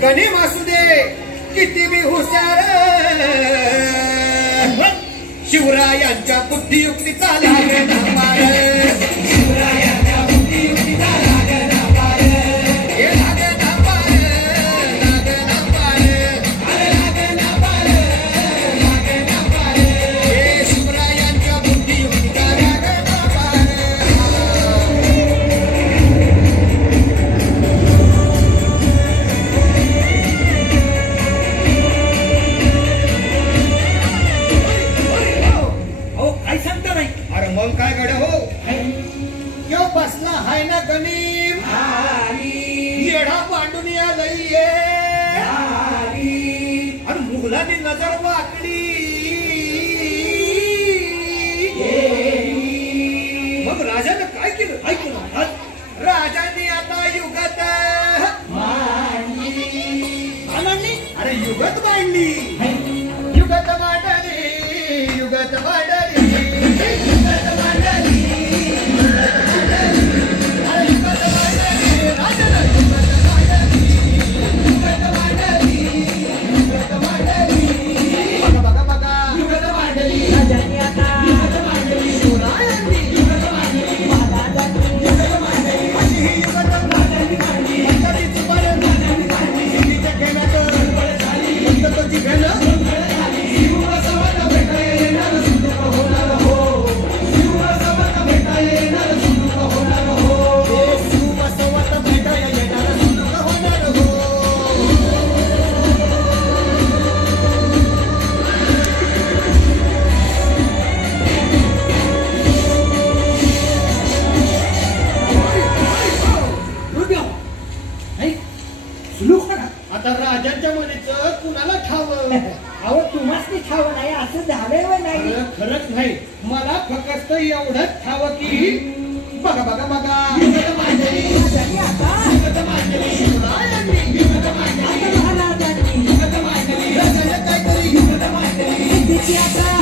कणी मासू दे किती बी हुशार शिवरायांच्या बुद्धियुक्तीचा लागला पार शिवरायांच्या बुद्धियुक्तीचा लागला पार हे लागला पार लागला पार अरे लागला पार लागला पार हे शिवरायांच्या बुद्धियुक्तीचा लागला पार मग काय गड्या हो यो बसला हाय ना गणिम येडा पांडून आलंय आणि मुघलांनी नजर वाकडी मग राजानं काय केलं ऐकलं राजाने आता युगात अरे युगत मांडली युगत मांडली युगत मांडली आता राजांच्या मनेचं कुणाला ठावं अहो तुम्हाच नाही ठाव नाही असं झालंय नाही खरंच नाही मला फक्त एवढंच ठावं की बघा बघा बघा काय